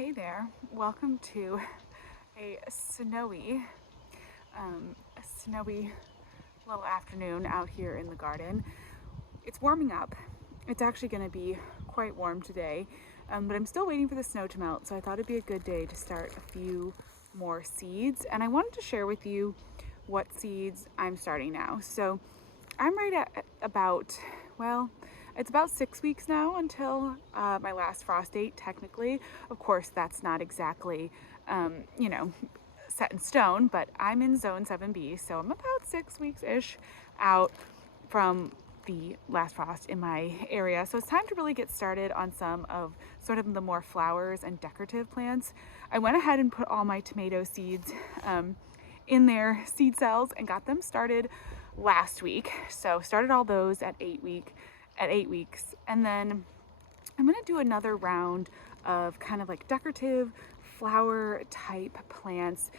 Hey there, welcome to a snowy little afternoon out here in the garden. It's warming up. It's actually going to be quite warm today, but I'm still waiting for the snow to melt, so I thought it'd be a good day to start a few more seeds. And I wanted to share with you what seeds I'm starting now. So I'm right at about, well, it's about 6 weeks now until my last frost date, technically. Of course, that's not exactly, set in stone, but I'm in zone 7B, so I'm about 6 weeks-ish out from the last frost in my area. So it's time to really get started on some of sort of the more flowers and decorative plants. I went ahead and put all my tomato seeds in their seed cells and got them started last week. So started all those at 8 weeks. And then I'm gonna do another round of kind of like decorative flower type plants,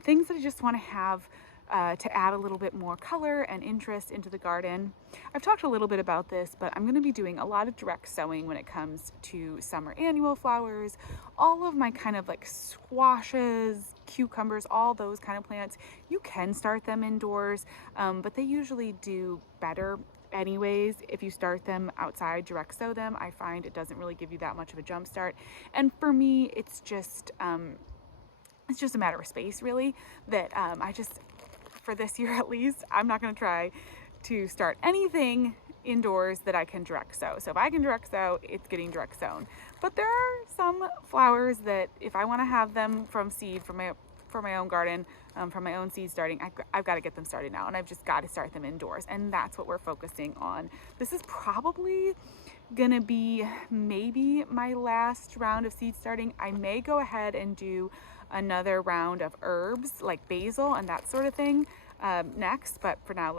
things that I just wanna have to add a little bit more color and interest into the garden. I've talked a little bit about this, but I'm going to be doing a lot of direct sowing when it comes to summer annual flowers. All of my kind of like squashes, cucumbers, all those kind of plants, you can start them indoors, but they usually do better anyways if you start them outside, direct sow them. I find it doesn't really give you that much of a jump start, and for me it's just a matter of space really, that for this year at least, I'm not going to try to start anything indoors that I can direct sow. So if I can direct sow, it's getting direct sown. But there are some flowers that if I want to have them from seed for my own garden, from my own seed starting, I've got to get them started now, and I've just got to start them indoors, and that's what we're focusing on. This is probably gonna be maybe my last round of seed starting. I may go ahead and do another round of herbs like basil and that sort of thing next, but for now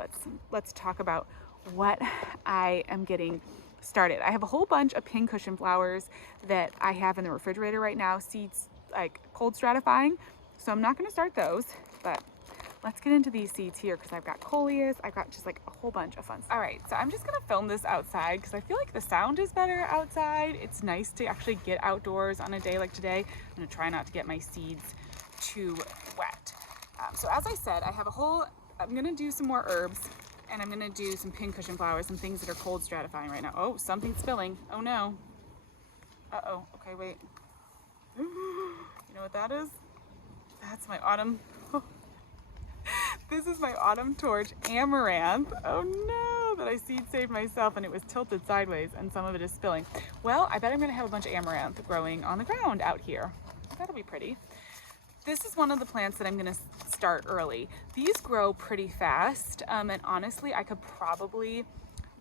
let's talk about what I am getting started. I have a whole bunch of pincushion flowers that I have in the refrigerator right now, seeds like cold stratifying, so I'm not going to start those, but let's get into these seeds here because I've got Coleus. I've got just like a whole bunch of fun stuff. All right, so I'm just gonna film this outside because I feel like the sound is better outside. It's nice to actually get outdoors on a day like today. I'm gonna try not to get my seeds too wet. So as I said, I'm gonna do some more herbs, and I'm gonna do some pincushion flowers, some things that are cold stratifying right now. Oh, something's spilling. Oh no. Uh-oh, okay, wait. You know what that is? That's my autumn. This is my autumn torch amaranth. Oh no, that I seed saved myself and it was tilted sideways and some of it is spilling. Well, I bet I'm gonna have a bunch of amaranth growing on the ground out here. That'll be pretty. This is one of the plants that I'm gonna start early. These grow pretty fast, and honestly, I could probably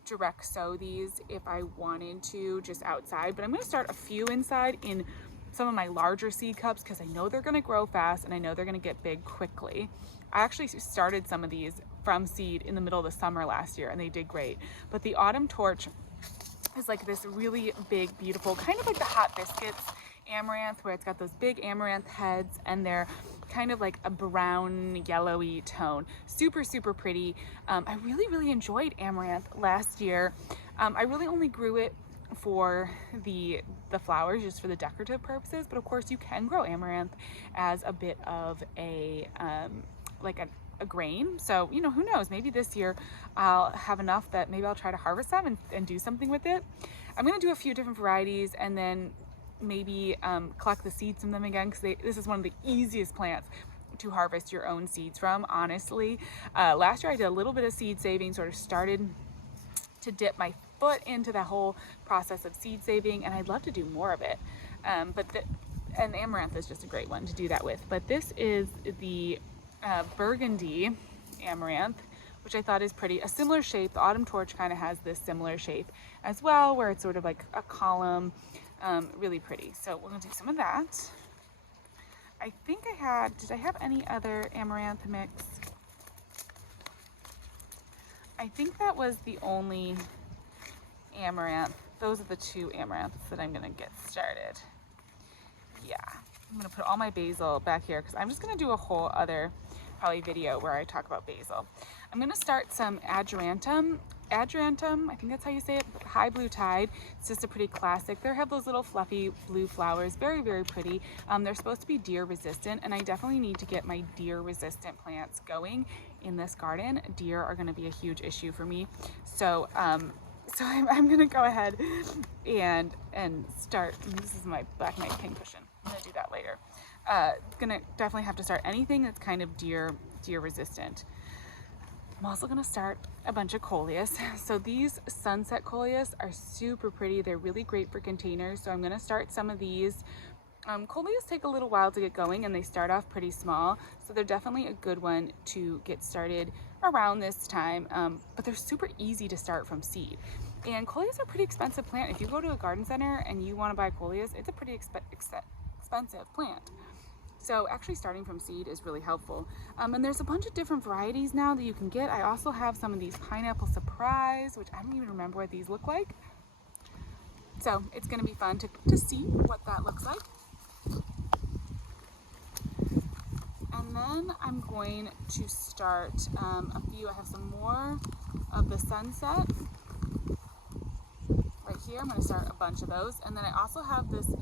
direct sow these if I wanted to just outside, but I'm gonna start a few inside in some of my larger seed cups because I know they're gonna grow fast and I know they're gonna get big quickly. I actually started some of these from seed in the middle of the summer last year and they did great. But the autumn torch is like this really big, beautiful, kind of like the Hot Biscuits amaranth, where it's got those big amaranth heads and they're kind of like a brown yellowy tone. Super, super pretty. I really enjoyed amaranth last year. I really only grew it for the flowers, just for the decorative purposes, but of course you can grow amaranth as a bit of a like a grain. So, you know, who knows, maybe this year I'll have enough that maybe I'll try to harvest them and do something with it. I'm going to do a few different varieties and then maybe collect the seeds from them again, because this is one of the easiest plants to harvest your own seeds from, honestly. Last year I did a little bit of seed saving, sort of started to dip my foot into the whole process of seed saving, and I'd love to do more of it. And amaranth is just a great one to do that with. But this is the burgundy amaranth, which I thought is pretty. A similar shape. The autumn torch kind of has this similar shape as well, where it's sort of like a column. Really pretty. So we're gonna do some of that. I think did I have any other amaranth mix? I think that was the only amaranth. Those are the two amaranths that I'm gonna get started. Yeah, I'm gonna put all my basil back here because I'm just gonna do a whole other probably video where I talk about basil. I'm gonna start some agerantum Adrantum, I think that's how you say it, High Blue Tide. It's just a pretty classic. They have those little fluffy blue flowers, very, very pretty. They're supposed to be deer resistant, and I definitely need to get my deer resistant plants going in this garden. Deer are gonna be a huge issue for me. So, I'm gonna go ahead and start, this is my black knight pincushion. I'm gonna do that later. Gonna definitely have to start anything that's kind of deer resistant. I'm also gonna start a bunch of Coleus. So these sunset Coleus are super pretty. They're really great for containers. So I'm gonna start some of these. Coleus take a little while to get going and they start off pretty small. So they're definitely a good one to get started around this time. But they're super easy to start from seed. And Coleus are a pretty expensive plant. If you go to a garden center and you wanna buy Coleus, it's a pretty expensive plant. So actually starting from seed is really helpful. And there's a bunch of different varieties now that you can get. I also have some of these Pineapple Surprise, which I don't even remember what these look like. So it's gonna be fun to see what that looks like. And then I'm going to start a few. I have some more of the sunset right here. I'm gonna start a bunch of those. And then I also have this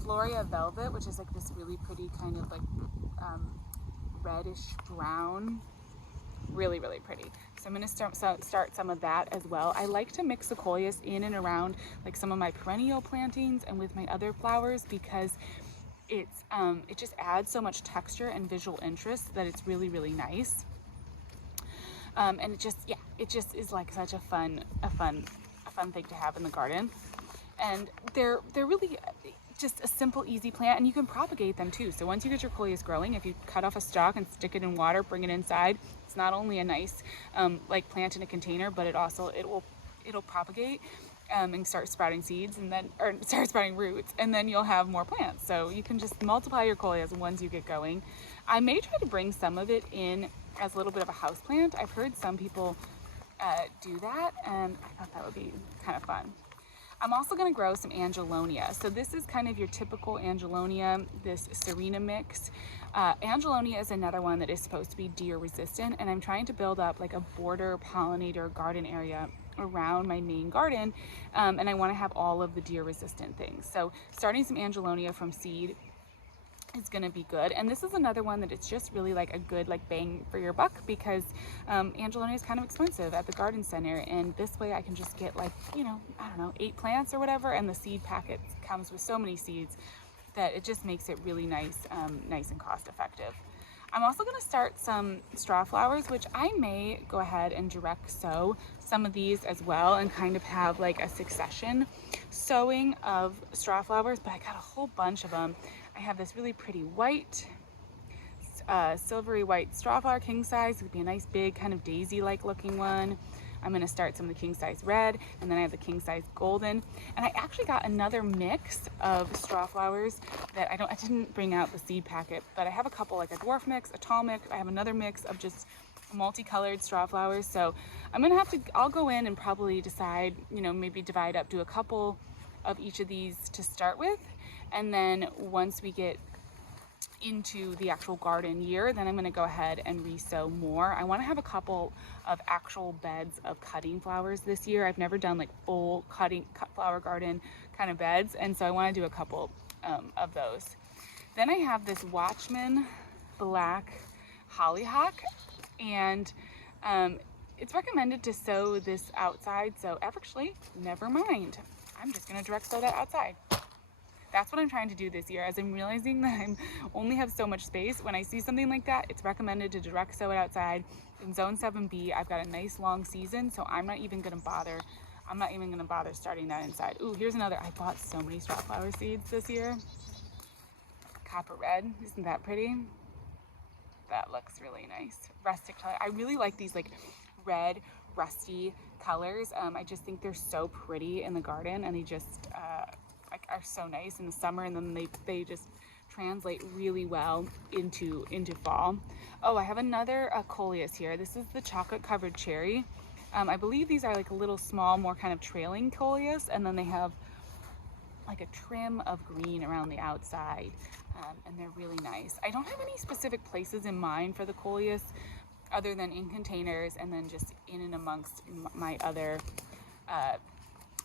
Floria Velvet, which is like this really pretty kind of like reddish brown, really, really pretty. So I'm going to start some of that as well. I like to mix the Coleus in and around like some of my perennial plantings and with my other flowers because it just adds so much texture and visual interest that it's really, really nice. And it just is like such a fun thing to have in the garden. And they're really just a simple, easy plant, and you can propagate them too. So once you get your Coleus growing, if you cut off a stalk and stick it in water, bring it inside, it's not only a nice like plant in a container, but it'll propagate and start sprouting seeds, and then start sprouting roots, and then you'll have more plants. So you can just multiply your Coleus once you get going. I may try to bring some of it in as a little bit of a house plant. I've heard some people do that, and I thought that would be kind of fun. I'm also going to grow some Angelonia. So this is kind of your typical Angelonia, this Serena mix. Angelonia is another one that is supposed to be deer resistant, and I'm trying to build up like a border pollinator garden area around my main garden, and I want to have all of the deer resistant things. So starting some Angelonia from seed is going to be good. And this is another one that it's just really like a good like bang for your buck because Angelonia is kind of expensive at the garden center, and this way I can just get like, you know, I don't know, 8 plants or whatever, and the seed packet comes with so many seeds that it just makes it really nice and cost effective. I'm also going to start some straw flowers, which I may go ahead and direct sow some of these as well and kind of have like a succession sowing of straw flowers, but I got a whole bunch of them. I have this really pretty white, silvery white straw flower, king size. It would be a nice big kind of daisy-like looking one. I'm going to start some of the king size red, and then I have the king size golden. And I actually got another mix of straw flowers that I didn't bring out the seed packet, but I have a couple, like a dwarf mix, a tall mix. I have another mix of just multicolored straw flowers. So I'm going to have to, I'll go in and probably decide, you know, maybe divide up, do a couple of each of these to start with. And then once we get into the actual garden year, then I'm going to go ahead and resow more. I want to have a couple of actual beds of cutting flowers this year. I've never done like full cut flower garden kind of beds, and so I want to do a couple of those. Then I have this Watchman black hollyhock, and it's recommended to sow this outside, so actually never mind, I'm just going to direct sow that outside. That's what I'm trying to do this year, as I'm realizing that I only have so much space. When I see something like that, it's recommended to direct sow it outside. In zone 7B, I've got a nice long season, so I'm not even gonna bother starting that inside. Ooh, here's another. I bought so many straw flower seeds this year. Copper red, isn't that pretty? That looks really nice. Rustic color. I really like these like red, rusty colors. I just think they're so pretty in the garden, and they just, are so nice in the summer, and then they just translate really well into fall. Oh, I have another Coleus here. This is the chocolate covered cherry. I believe these are like a little small, more kind of trailing Coleus, and then they have like a trim of green around the outside, and they're really nice. I don't have any specific places in mind for the Coleus. other than in containers, and then just in and amongst my other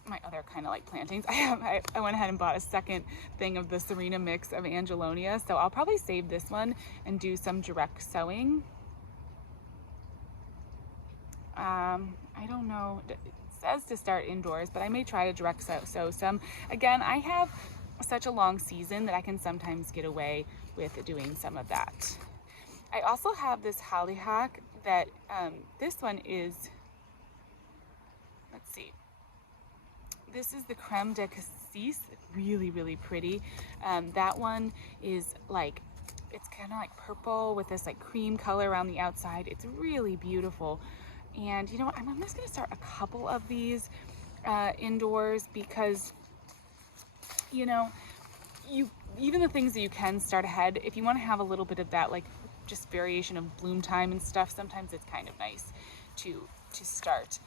kind of like plantings. I went ahead and bought a second thing of the Serena mix of Angelonia, so I'll probably save this one and do some direct sowing. I don't know, it says to start indoors, but I may try to direct sow some. Again, I have such a long season that I can sometimes get away with doing some of that. I also have this hollyhock that, this one is, let's see, this is the Creme de Cassis, really, really pretty. That one is like, it's kind of like purple with this like cream color around the outside. It's really beautiful. And you know what, I'm just gonna start a couple of these indoors, because, you know, even the things that you can start ahead, if you want to have a little bit of that like just variation of bloom time and stuff, sometimes it's kind of nice to start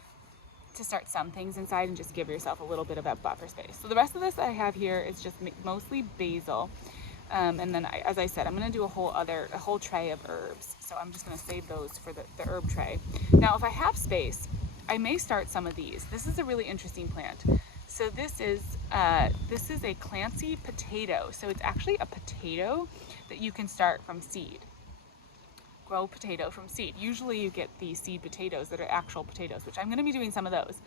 some things inside and just give yourself a little bit of that buffer space. So the rest of this I have here is just mostly basil. And then as I said, I'm going to do a whole tray of herbs. So I'm just going to save those for the herb tray. Now, if I have space, I may start some of these. This is a really interesting plant. So this is a Clancy potato. So it's actually a potato that you can start from seed. Grow potato from seed. Usually you get the seed potatoes that are actual potatoes, which I'm going to be doing some of those.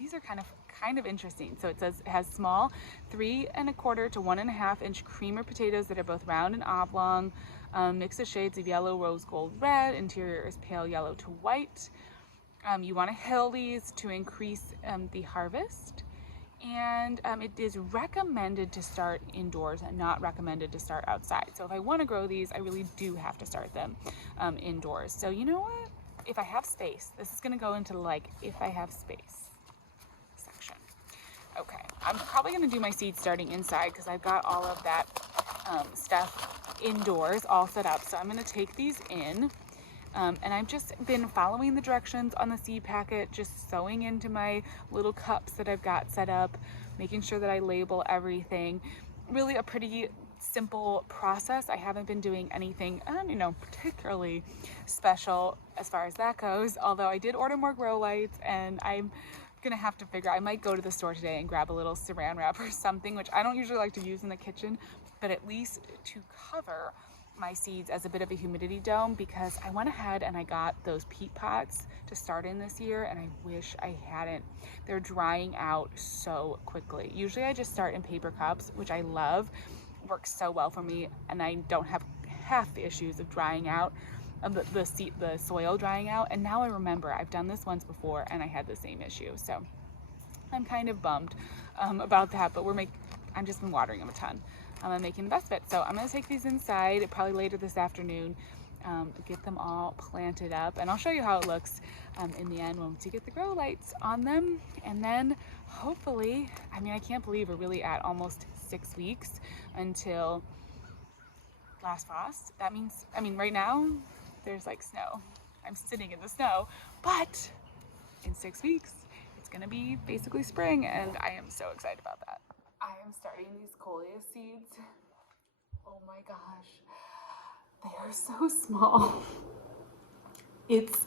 These are kind of interesting. So it says it has small 3 1/4 to 1 1/2 inch creamer potatoes that are both round and oblong, mix of shades of yellow, rose gold, red. Interior is pale yellow to white. You want to hill these to increase the harvest. And it is recommended to start indoors and not recommended to start outside. So if I want to grow these, I really do have to start them indoors. So you know what? If I have space, this is going to go into like if I have space section. Okay, I'm probably going to do my seeds starting inside because I've got all of that stuff indoors all set up. So I'm going to take these in. And I've just been following the directions on the seed packet, just sewing into my little cups that I've got set up, making sure that I label everything. Really a pretty simple process. I haven't been doing anything, you know, particularly special as far as that goes, although I did order more grow lights, and I'm gonna have to figure, I might go to the store today and grab a little saran wrap or something, which I don't usually like to use in the kitchen, but at least to cover my seeds as a bit of a humidity dome, because I went ahead and I got those peat pots to start in this year, and I wish I hadn't. They're drying out so quickly. Usually I just start in paper cups, which I love, works so well for me, and I don't have half the issues of drying out, the soil drying out. And now I remember I've done this once before and I had the same issue, so I'm kind of bummed about that, but I've just been watering them a ton. I'm making the best of it. So I'm going to take these inside probably later this afternoon, get them all planted up, and I'll show you how it looks in the end once you get the grow lights on them. And then hopefully, I mean, I can't believe we're really at almost 6 weeks until last frost. That means, I mean, right now there's like snow. I'm sitting in the snow, but in 6 weeks, it's going to be basically spring, and I am so excited about that. I am starting these Coleus seeds. Oh my gosh, they are so small. It's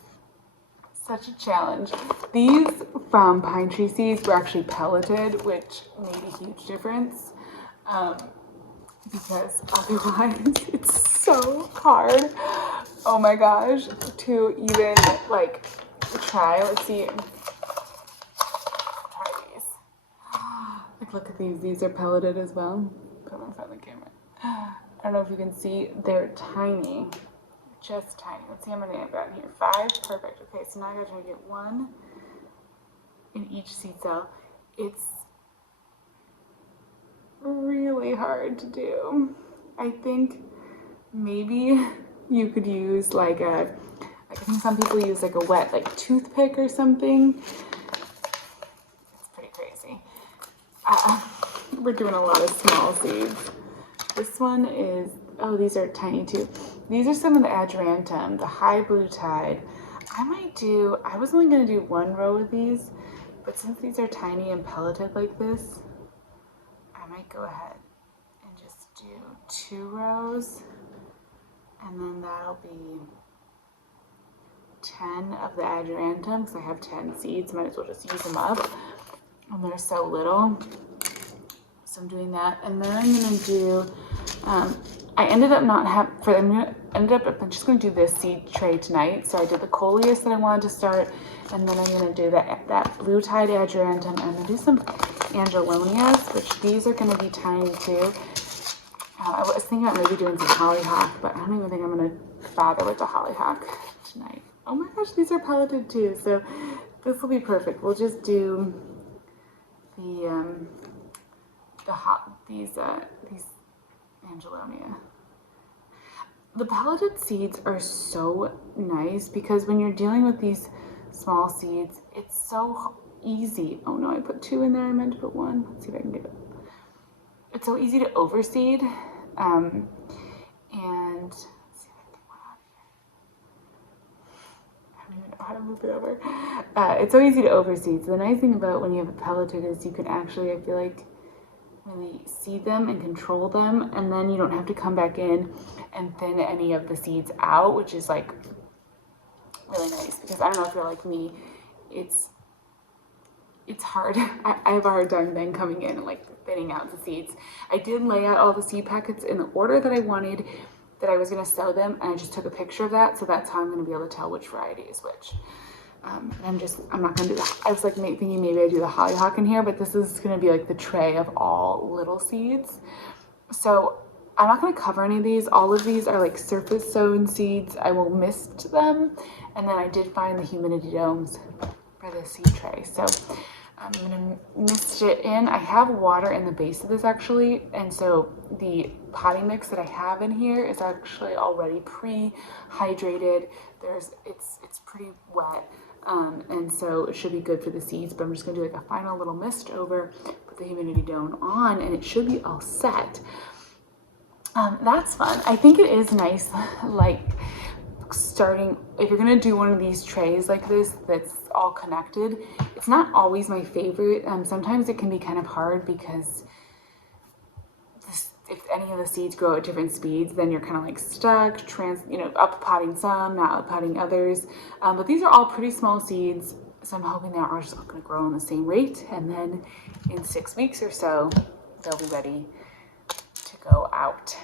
such a challenge. These from Pinetree seeds were actually pelleted, which made a huge difference, because otherwise it's so hard. Oh my gosh, to even like try. Let's see. Look at these. These are pelleted as well. Put them in front of the camera. I don't know if you can see. They're tiny. Just tiny. Let's see how many I've got in here. 5. Perfect. Okay, so now I gotta try to get 1 in each seed cell. It's really hard to do. I think maybe you could use like I think some people use like a wet like toothpick or something. It's pretty crazy. We're doing a lot of small seeds. This one is, oh, these are tiny too. These are some of the Agerantum, the high blue tide. I was only gonna do 1 row of these, but since these are tiny and pelleted like this, I might go ahead and just do 2 rows, and then that'll be 10 of the agerantum because I have 10 seeds. Might as well just use them up. And they're so little. So I'm doing that. And then I'm going to do, I ended up I'm just going to do this seed tray tonight. So I did the Coleus that I wanted to start. And then I'm going to do that blue-tide agerantum. And I'm going to do some Angelonias, which these are going to be tiny too. I was thinking about maybe doing some hollyhock, but I don't even think I'm going to bother with the hollyhock tonight. Oh my gosh, these are pelleted too, so this will be perfect. We'll just do these Angelonia. The pelleted seeds are so nice because when you're dealing with these small seeds, it's so easy. Oh no, I put 2 in there. I meant to put 1. Let's see if I can get it. It's so easy to overseed. And let's see if I can get one out of here. I don't even know how to move it over. It's so easy to overseed. So the nice thing about when you have a pelleted is you can actually, I feel like, really seed them and control them, and then you don't have to come back in and thin any of the seeds out, which is like really nice, because I don't know if you're like me, it's hard. I have a hard time then coming in and like thinning out the seeds. I did lay out all the seed packets in the order that I wanted, that I was going to sow them, and I just took a picture of that, so that's how I'm going to be able to tell which variety is which. I'm not going to do that. I was like thinking maybe I do the hollyhock in here, but this is going to be like the tray of all little seeds. So I'm not going to cover any of these. All of these are like surface sown seeds. I will mist them. And then I did find the humidity domes for the seed tray. So I'm going to mist it in. I have water in the base of this actually. And so the potting mix that I have in here is actually already pre-hydrated. It's pretty wet. And so it should be good for the seeds, but I'm just gonna do like a final little mist over, put the humidity dome on, and it should be all set. That's fun. I think it is nice, like starting, if you're gonna do one of these trays like this, that's all connected. It's not always my favorite. Sometimes it can be kind of hard because if any of the seeds grow at different speeds, then you're kind of like stuck, up potting some, not up potting others. But these are all pretty small seeds, so I'm hoping they're all just going to grow on the same rate. And then in 6 weeks or so, they'll be ready to go outside.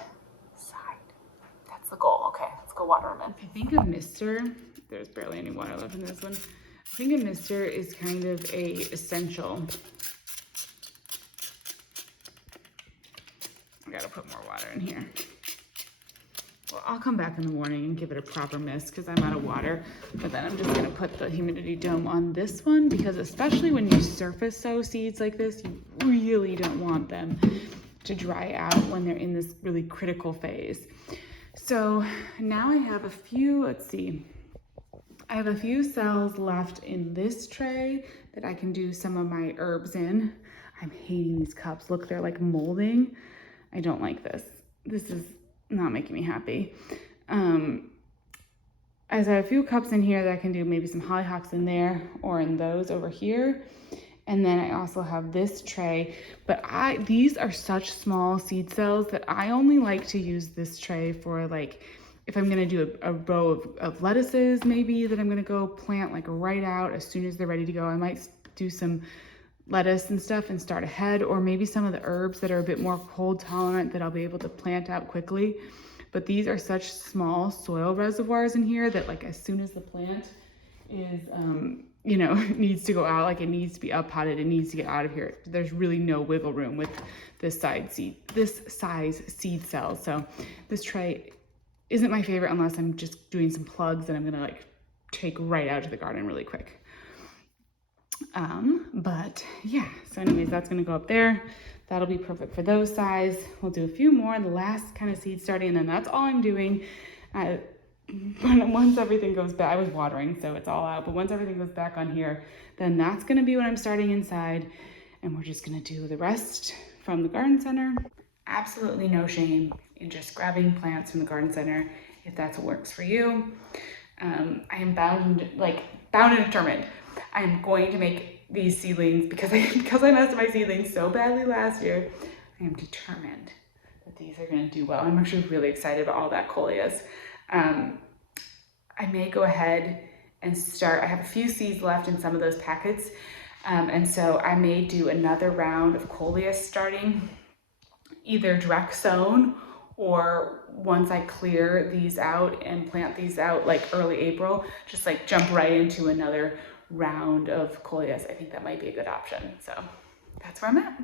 That's the goal. Okay, let's go water them in. I think a mister, there's barely any water left in this one. I think a mister is kind of a essential. I gotta put more water in here. Well, I'll come back in the morning and give it a proper mist because I'm out of water. But then I'm just gonna put the humidity dome on this one, because especially when you surface sow seeds like this, you really don't want them to dry out when they're in this really critical phase. So now I have a few, I have a few cells left in this tray that I can do some of my herbs in. I'm hating these cups. Look, they're like molding. I don't like this. This is not making me happy. As I have a few cups in here that I can do maybe some hollyhocks in there or in those over here. And then I also have this tray, but these are such small seed cells that I only like to use this tray for, like, if I'm gonna do a row of lettuces maybe that I'm gonna go plant like right out as soon as they're ready to go. I might do some lettuce and stuff and start ahead, or maybe some of the herbs that are a bit more cold tolerant that I'll be able to plant out quickly. But these are such small soil reservoirs in here that, like, as soon as the plant is needs to go out, like it needs to be up potted, it needs to get out of here, there's really no wiggle room with this size seed cell. So this tray isn't my favorite unless I'm just doing some plugs that I'm gonna like take right out to the garden really quick. But yeah, so anyways, that's gonna go up there. That'll be perfect for those size. We'll do a few more, the last kind of seed starting, and then that's all I'm doing. Once everything goes back, I was watering, so it's all out, but once everything goes back on here, then that's gonna be when I'm starting inside, and we're just gonna do the rest from the garden center. Absolutely no shame in just grabbing plants from the garden center if that's what works for you. I am bound and determined. I am going to make these seedlings because I messed up my seedlings so badly last year. I am determined that these are going to do well. I'm actually really excited about all that Coleus. I may go ahead and start. I have a few seeds left in some of those packets. And so I may do another round of Coleus starting either direct sown, or once I clear these out and plant these out like early April, just like jump right into another round of Coleus. I think that might be a good option. So that's where I'm at.